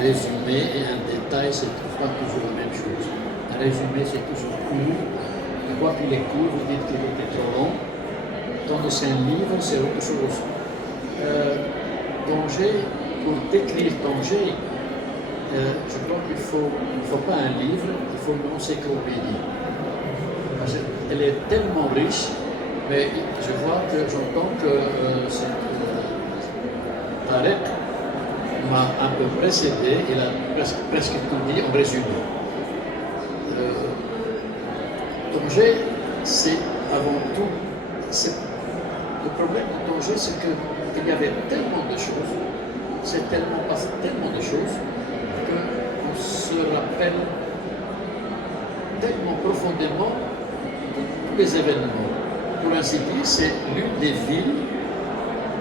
résumé et un détail, c'est pas toujours la même chose. Un résumé, c'est toujours court. Et quoi qu'il est court, vous dites qu'il était trop long. Tandis qu'un livre, c'est autre chose. Tanger, pour décrire Tanger, je crois qu'il ne faut pas un livre, il faut une encyclopédie. Parce qu'elle est tellement riche, mais je vois que j'entends que Tarek m'a un peu précédé, il a presque tout dit en résumé. Tanger, c'est avant tout, le problème de Tanger, c'est qu'il y avait tellement de choses, c'est tellement passé tellement de choses, qu'on se rappelle tellement profondément de tous les événements. Pour ainsi dire, c'est l'une des villes,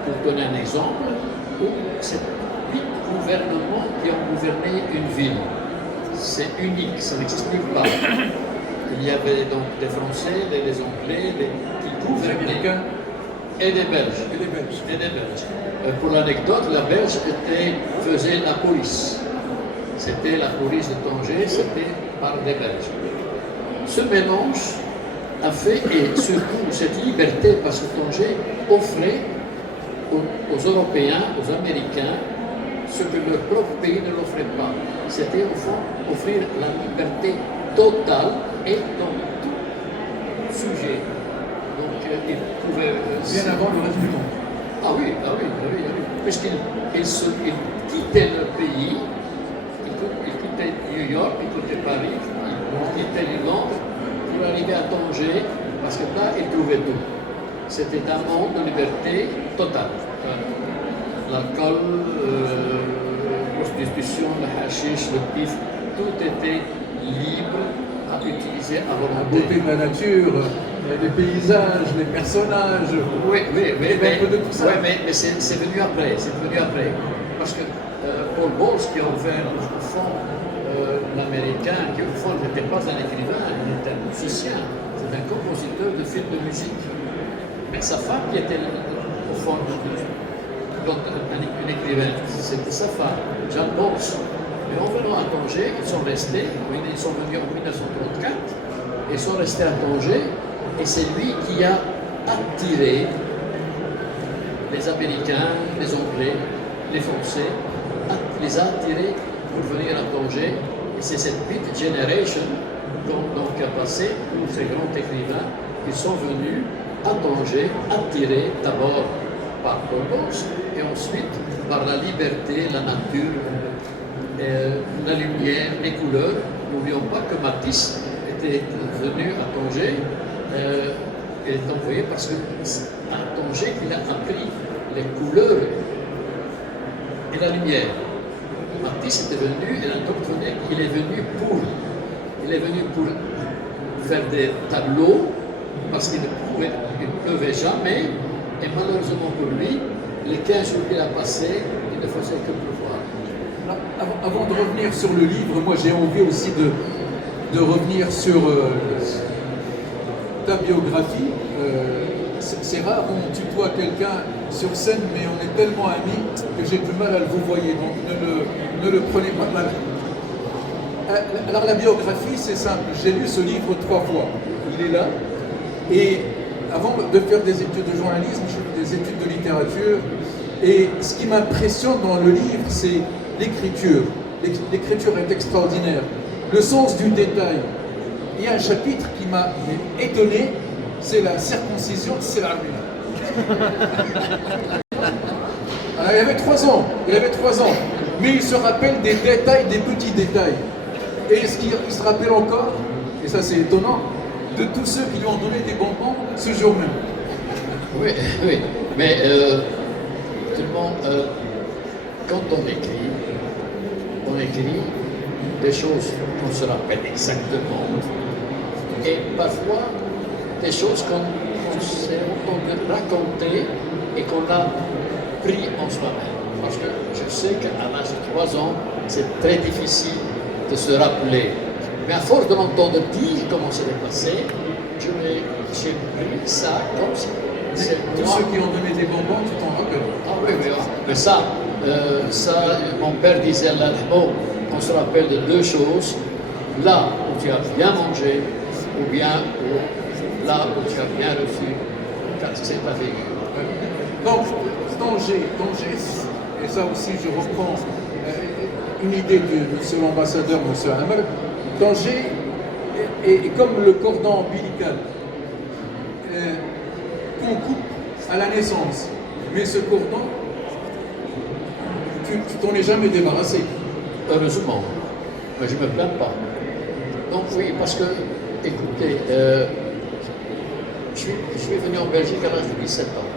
pour donner un exemple, où c'est 8 gouvernements qui ont gouverné une ville. C'est unique, ça n'existe nulle part. Il y avait donc des Français, des Anglais, qui gouvernaient, et des Belges. Et des Belges. Pour l'anecdote, la Belge faisait la police. C'était la police de Tanger, c'était par des Belges. Ce mélange a fait, et surtout cette liberté, parce que Tanger offrait aux Européens, aux Américains, ce que leur propre pays ne l'offrait pas. C'était au fond offrir la liberté totale et dans tout sujet. Donc ils pouvaient... bien avant le reste du monde. Ah oui. Puisqu'ils quittaient leur pays, ils quittaient New York, ils quittaient Paris, ils quittaient Londres pour arriver à Tanger, parce que là, ils trouvaient tout. C'était un monde de liberté totale. L'alcool, la prostitution, le hashish, le pif, tout était libre à utiliser à La volonté. beauté de la nature, les paysages, les personnages. Oui, un peu de tout ça. mais c'est venu après, Parce que Paul Bowles, qui a ouvert au fond l'américain, qui au fond n'était pas un écrivain, il était un musicien, c'est un compositeur de films de musique. Mais sa femme, qui était au fond une écrivaine, c'était sa femme, Jeanne Bowles. Mais en venant à Tanger, ils sont restés, ils sont venus en 1934, et ils sont restés à Tanger, et c'est lui qui a attiré les Américains, les Anglais, les Français, les a attirés pour venir à Tanger, et c'est cette Beat Generation donc a passé tous ces grands écrivains qui sont venus à Tanger, attirés d'abord par Paul Bowles, et ensuite par la liberté, la nature, la lumière, les couleurs. N'oublions pas que Matisse était venu à Tanger, il est envoyé parce qu'à Tanger, il a appris les couleurs et la lumière. Matisse était venu, et la doctrine, il est venu pour faire des tableaux, parce qu'il ne pleuvait jamais, et malheureusement pour lui, les 15 jours qu'il a passés, il ne faisait que pleuvoir. Avant de revenir sur le livre, moi j'ai envie aussi de revenir sur ta biographie. C'est rare, on tutoie quelqu'un sur scène, mais on est tellement amis que j'ai du mal à le vous voyer, donc ne le prenez pas mal. Alors la biographie, c'est simple, j'ai lu ce livre 3 fois, il est là, et avant de faire des études de journalisme, j'ai fait des études de littérature, et ce qui m'impressionne dans le livre, c'est l'écriture. L'écriture est extraordinaire, le sens du détail. Il y a un chapitre qui m'a étonné, c'est la circoncision de Sélarmina. Alors, il avait 3 ans, mais il se rappelle des détails, des petits détails. Et ce qu'il se rappelle encore, et ça c'est étonnant, de tous ceux qui lui ont donné des bonbons ce jour même. Oui, mais quand on écrit des choses qu'on se rappelle exactement, et parfois des choses qu'on s'est entendu raconter et qu'on a pris en soi-même. Parce que je sais qu'à l'âge de 3 ans, c'est très difficile de se rappeler. Mais à force de l'entendre dire comment ça s'est passé, j'ai pris ça comme si c'est tous ceux qui ont donné des bonbons, tu t'en rappelles. Ah oui, mais ça, Mon père disait Allah yarhamou, on se rappelle de deux choses, là où tu as bien mangé, ou bien là où tu as bien reçu, car c'est ta figure. Donc, danger, et ça aussi je reprends une idée de M. l'ambassadeur, M. Amr, danger est comme le cordon ombilical qu'on coupe à la naissance. Mais ce cordon, tu t'en es jamais débarrassé. Heureusement, mais je ne me plains pas. Donc oui, parce que, écoutez, je suis venu en Belgique à l'âge de 17 ans.